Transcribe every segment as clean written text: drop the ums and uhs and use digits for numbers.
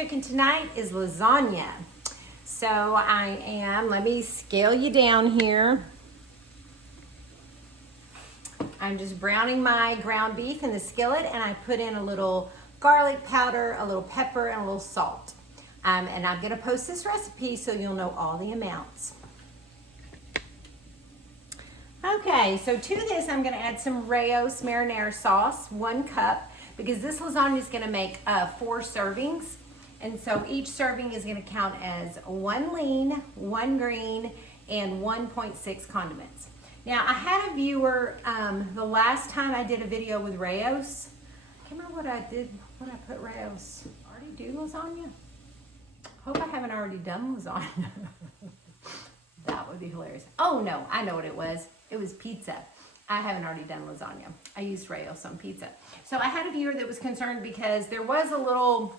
cooking tonight is lasagna. So let me scale you down here. I'm just browning my ground beef in the skillet, and I put in a little garlic powder, a little pepper, and a little salt. And I'm gonna post this recipe so you'll know all the amounts. Okay, so to this I'm gonna add some Rao's marinara sauce, 1 cup, because this lasagna is gonna make 4 servings. And so each serving is gonna count as 1 lean, 1 green, and 1.6 condiments. Now I had a viewer, the last time I did a video with Rao's, I can't remember what I did when I put Rao's. Already do lasagna? Hope I haven't already done lasagna. That would be hilarious. Oh no, I know what it was. It was pizza. I haven't already done lasagna. I used Rao's on pizza. So I had a viewer that was concerned because there was a little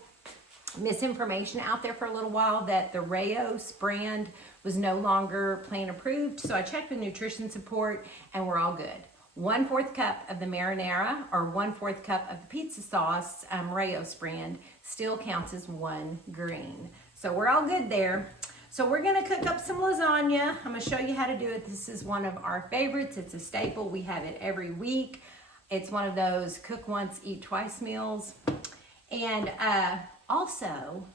misinformation out there for a little while that the Rao's brand was no longer plant approved. So I checked with nutrition support and we're all good. 1/4 cup of the marinara or 1/4 cup of the pizza sauce, Rao's brand, still counts as 1 green. So we're all good there. So we're gonna cook up some lasagna. I'm gonna show you how to do it. This is one of our favorites. It's a staple. We have it every week. It's one of those cook once, eat twice meals. And also,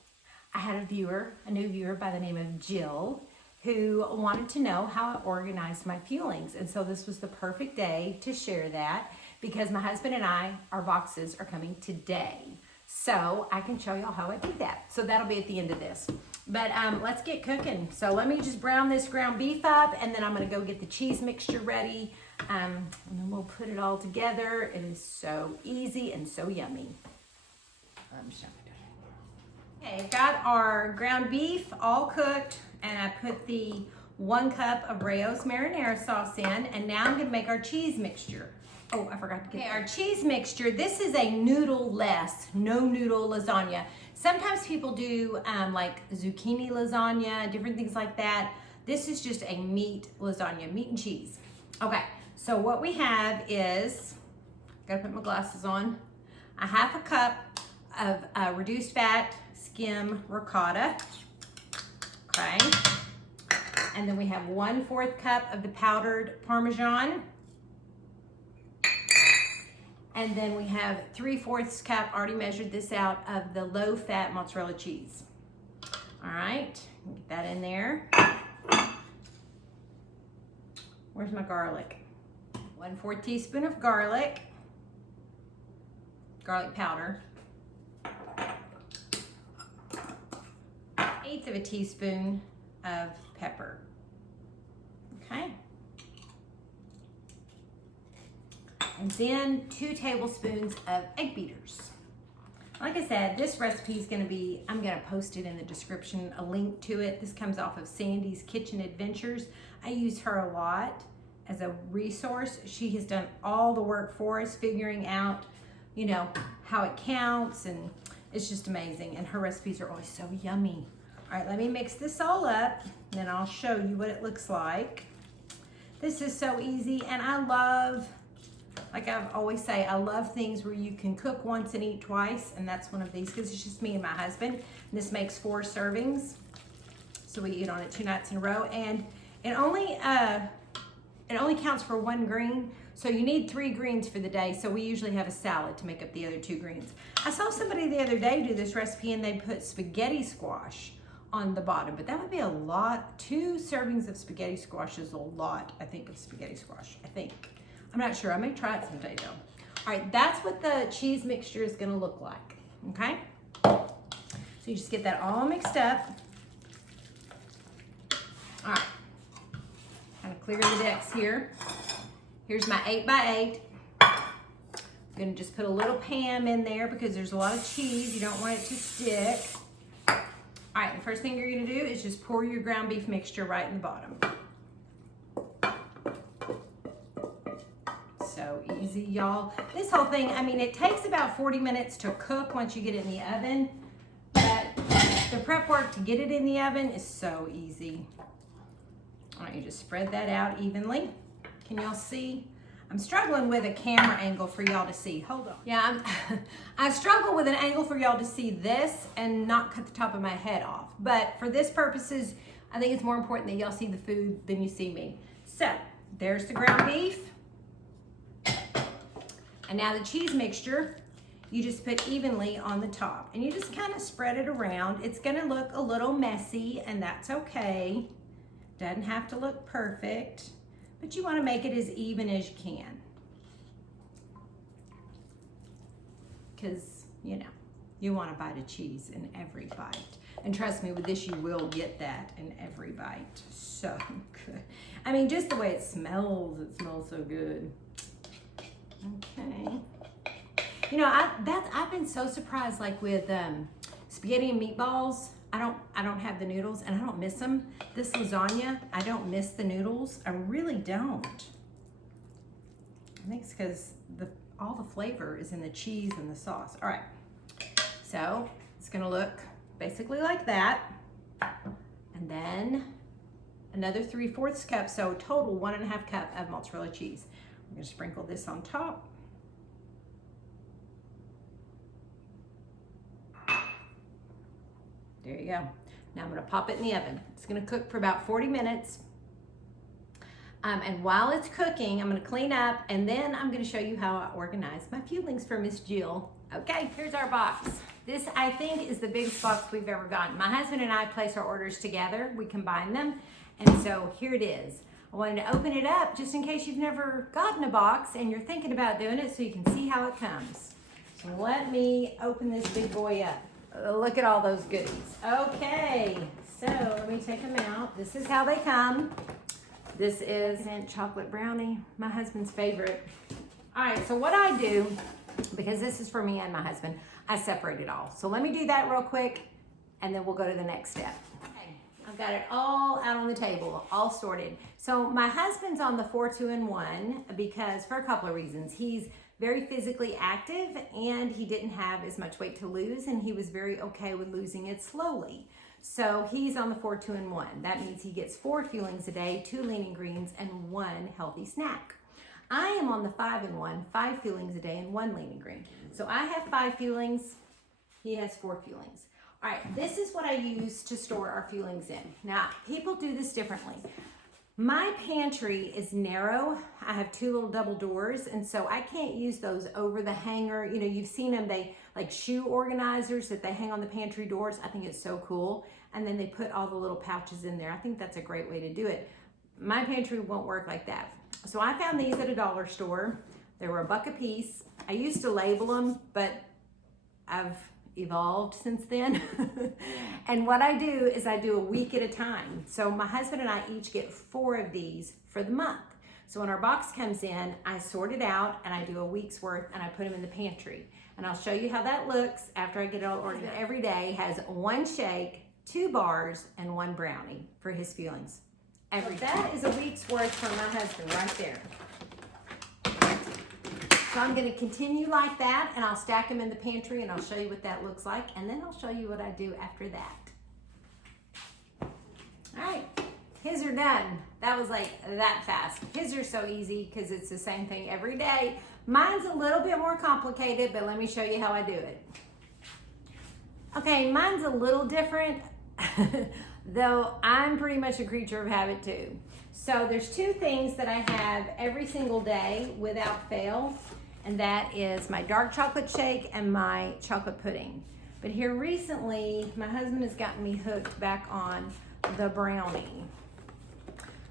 I had a new viewer by the name of Jill, who wanted to know how I organized my fuelings. And so this was the perfect day to share that because my husband and our boxes are coming today. So I can show y'all how I do that. So that'll be at the end of this. But let's get cooking. So let me just brown this ground beef up, and then I'm gonna go get the cheese mixture ready. And then we'll put it all together. It is so easy and so yummy. Okay, I've got our ground beef all cooked, and I put the 1 cup of Rao's marinara sauce in, and now I'm gonna make our cheese mixture. Oh, I forgot to get our cheese mixture. This is a noodle-less, no noodle lasagna. Sometimes people do like zucchini lasagna, different things like that. This is just a meat lasagna, meat and cheese. Okay, so what we have is, gotta put my glasses on, a 1/2 cup of reduced fat skim ricotta, okay? And then we have 1/4 cup of the powdered Parmesan. And then we have 3/4 cup, already measured this out, of the low-fat mozzarella cheese. All right, get that in there. Where's my garlic? 1/4 teaspoon of garlic powder. 1/8 of a teaspoon of pepper. Okay. And then 2 tablespoons of egg beaters. Like I said, this recipe is gonna be, I'm gonna post it in the description, a link to it. This comes off of Sandy's Kitchen Adventures. I use her a lot as a resource. She has done all the work for us, figuring out, you know, how it counts, and it's just amazing. And her recipes are always so yummy. All right, let me mix this all up, and then I'll show you what it looks like. This is so easy, and I love, like I always say, I love things where you can cook once and eat twice, and that's one of these because it's just me and my husband. And this makes 4 servings, so we eat on it 2 nights in a row, and it only counts for 1 green, so you need 3 greens for the day. So we usually have a salad to make up the other 2 greens. I saw somebody the other day do this recipe, and they put spaghetti squash on the bottom, but that would be a lot. 2 servings of spaghetti squash is a lot, I think, of spaghetti squash, I think. I'm not sure. I may try it someday though. All right, that's what the cheese mixture is gonna look like, okay? So you just get that all mixed up. All right, kind of clear the decks here. Here's my 8x8. I'm gonna just put a little Pam in there because there's a lot of cheese. You don't want it to stick. All right, the first thing you're gonna do is just pour your ground beef mixture right in the bottom. So easy, y'all. This whole thing, I mean, it takes about 40 minutes to cook once you get it in the oven, but the prep work to get it in the oven is so easy. All right, you just spread that out evenly. Can y'all see? I'm struggling with a camera angle for y'all to see. Hold on. Yeah, I struggle with an angle for y'all to see this and not cut the top of my head off. But for this purposes, I think it's more important that y'all see the food than you see me. So there's the ground beef. And now the cheese mixture, you just put evenly on the top. And you just kind of spread it around. It's gonna look a little messy, and that's okay. Doesn't have to look perfect, but you wanna make it as even as you can. Because, you know, you want a bite of cheese in every bite. And trust me, with this, you will get that in every bite. So good. I mean, just the way it smells so good. Okay. You know, I've been so surprised, like with spaghetti and meatballs. I don't have the noodles, and I don't miss them. This lasagna, I don't miss the noodles. I really don't. I think it's because all the flavor is in the cheese and the sauce. All right, so it's gonna look basically like that. And then another 3/4 cup, so total 1.5 cup of mozzarella cheese. I'm gonna sprinkle this on top. There you go. Now I'm gonna pop it in the oven. It's gonna cook for about 40 minutes. And while it's cooking, I'm gonna clean up, and then I'm gonna show you how I organize my fuelings for Miss Jill. Okay, here's our box. This, I think, is the biggest box we've ever gotten. My husband and I place our orders together. We combine them, and so here it is. I wanted to open it up just in case you've never gotten a box and you're thinking about doing it, so you can see how it comes. So let me open this big boy up. Look at all those goodies. Okay, so let me take them out. This is how they come. This is mint chocolate brownie, my husband's favorite. All right, so what I do, because this is for me and my husband, I separate it all. So let me do that real quick, and then we'll go to the next step. Okay, I've got it all out on the table, all sorted. So my husband's on the 4-2-in-1 because, for a couple of reasons. He's very physically active, and he didn't have as much weight to lose, and he was very okay with losing it slowly. So he's on the 4-2-in-1. That means he gets 4 fuelings a day, 2 lean greens, and 1 healthy snack. I am on the 5-in-1, 5 fuelings a day and 1 lean green. So I have 5 fuelings, he has 4 fuelings. All right, this is what I use to store our fuelings in. Now, people do this differently. My pantry is narrow. I have 2 little double doors, and so I can't use those over the hanger. You know, you've seen them, they like shoe organizers that they hang on the pantry doors. I think it's so cool. And then they put all the little pouches in there. I think that's a great way to do it. My pantry won't work like that. So I found these at a dollar store. They were $1 a piece. I used to label them, but I've evolved since then. And what I do is I do a week at a time. So my husband and I each get 4 of these for the month. So when our box comes in, I sort it out and I do a week's worth and I put them in the pantry. And I'll show you how that looks after I get it all ordered. Every day has 1 shake, 2 bars, and 1 brownie for his fuelings. That is a week's worth for my husband right there. So I'm gonna continue like that, and I'll stack them in the pantry, and I'll show you what that looks like, and then I'll show you what I do after that. All right, his are done. That was like that fast. His are so easy because it's the same thing every day. Mine's a little bit more complicated, but let me show you how I do it. Okay, mine's a little different, though I'm pretty much a creature of habit too. So there's 2 things that I have every single day without fail, and that is my dark chocolate shake and my chocolate pudding. But here recently, my husband has gotten me hooked back on the brownie.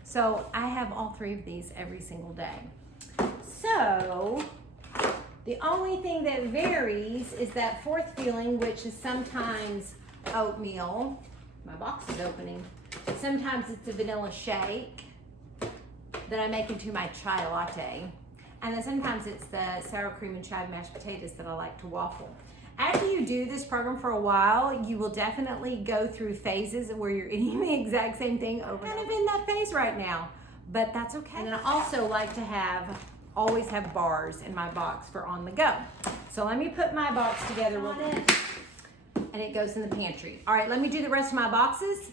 So I have all 3 of these every single day. So the only thing that varies is that 4th fueling, which is sometimes oatmeal. My box is opening. Sometimes it's a vanilla shake that I make into my chai latte. And then sometimes it's the sour cream and chive mashed potatoes that I like to waffle. After you do this program for a while, you will definitely go through phases where you're eating the exact same thing over and over. I'm kind of in that phase right now, but that's okay. And then I also like to always have bars in my box for on the go. So let me put my box together real quick, and it goes in the pantry. All right, let me do the rest of my boxes,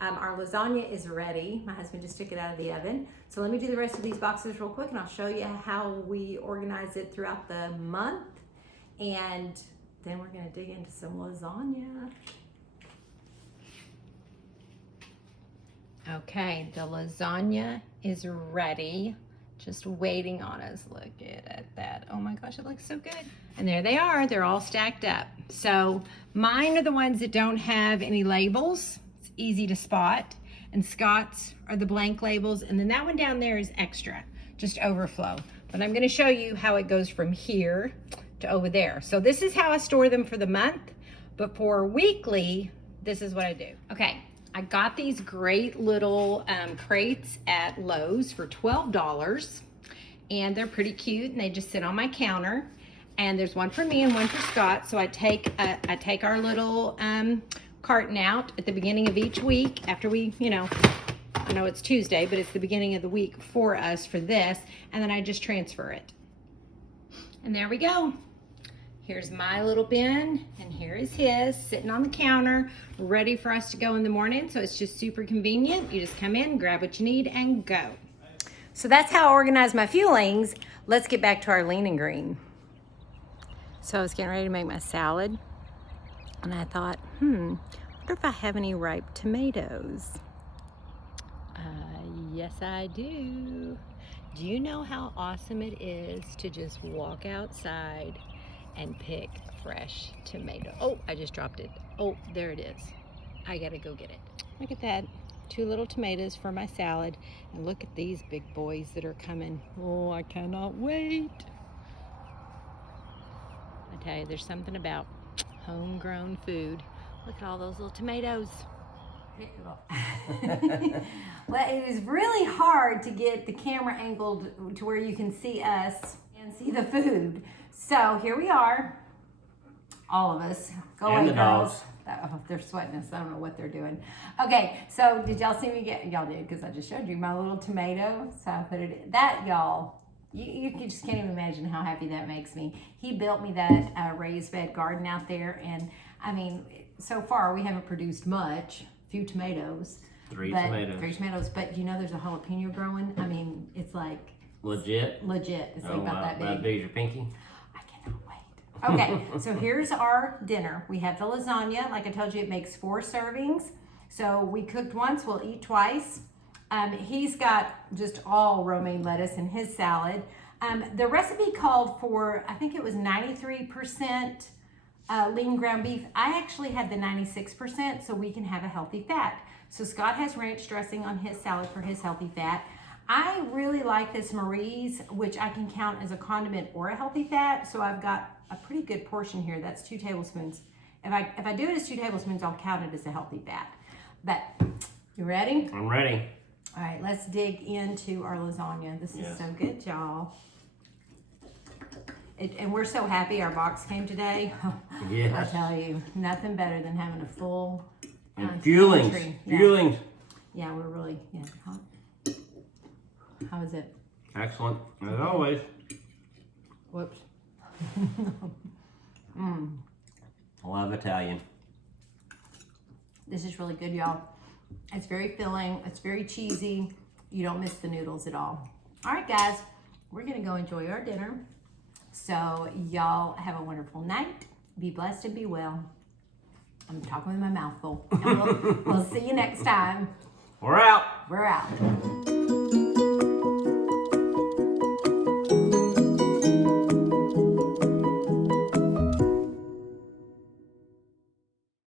Our lasagna is ready. My husband just took it out of the oven. So let me do the rest of these boxes real quick and I'll show you how we organize it throughout the month. And then we're gonna dig into some lasagna. Okay, the lasagna is ready. Just waiting on us. Look at that. Oh my gosh, it looks so good. And there they are. They're all stacked up. So mine are the ones that don't have any labels. It's easy to spot. And Scott's are the blank labels. And then that one down there is extra, just overflow. But I'm gonna show you how it goes from here to over there. So this is how I store them for the month. But for weekly, this is what I do. Okay. I got these great little crates at Lowe's for $12, and they're pretty cute, and they just sit on my counter. And there's one for me and one for Scott. So I take our little carton out at the beginning of each week after we, I know it's Tuesday, but it's the beginning of the week for us for this, and then I just transfer it. And there we go. Here's my little bin, and here is his, sitting on the counter, ready for us to go in the morning. So it's just super convenient. You just come in, grab what you need, and go. So that's how I organize my fuelings. Let's get back to our lean and green. So I was getting ready to make my salad, and I thought, I wonder if I have any ripe tomatoes. Yes, I do. Do you know how awesome it is to just walk outside and pick fresh tomato? Oh, I just dropped it. Oh, there it is. I gotta go get it. Look at that. 2 little tomatoes for my salad. And look at these big boys that are coming. Oh, I cannot wait. I tell you, there's something about homegrown food. Look at all those little tomatoes. Well, it is really hard to get the camera angled to where you can see us and see the food. So here we are, all of us. Go away, girls. Oh, they're sweating us. I don't know what they're doing. Okay, so did y'all see me get? Y'all did, because I just showed you my little tomato. So I put it in. That, y'all, you just can't even imagine how happy that makes me. He built me that raised bed garden out there, and I mean, so far we haven't produced much. Few tomatoes. 3 tomatoes. 3 tomatoes, but there's a jalapeno growing. I mean, it's like legit. It's like about that big. About big as your pinky. I cannot wait. Okay, so here's our dinner. We have the lasagna. Like I told you, it makes 4 servings. So we cooked once, we'll eat twice. He's got just all romaine lettuce in his salad. The recipe called for, I think it was 93% lean ground beef. I actually had the 96% so we can have a healthy fat. So Scott has ranch dressing on his salad for his healthy fat. I really like this Marie's, which I can count as a condiment or a healthy fat. So I've got a pretty good portion here. That's 2 tablespoons. If I do it as 2 tablespoons, I'll count it as a healthy fat. But you ready? I'm ready. All right, let's dig into our lasagna. This is so good, y'all. And we're so happy our box came today. Yes. I tell you, nothing better than having a full fuelings. pantry. Fuelings. Yeah, we're really, How is it? Excellent, as always. Whoops. Love Italian. This is really good, y'all. It's very filling. It's very cheesy. You don't miss the noodles at all. All right, guys, we're gonna go enjoy our dinner. So y'all have a wonderful night. Be blessed and be well. I'm talking with my mouth full. We'll see you next time. We're out. We're out.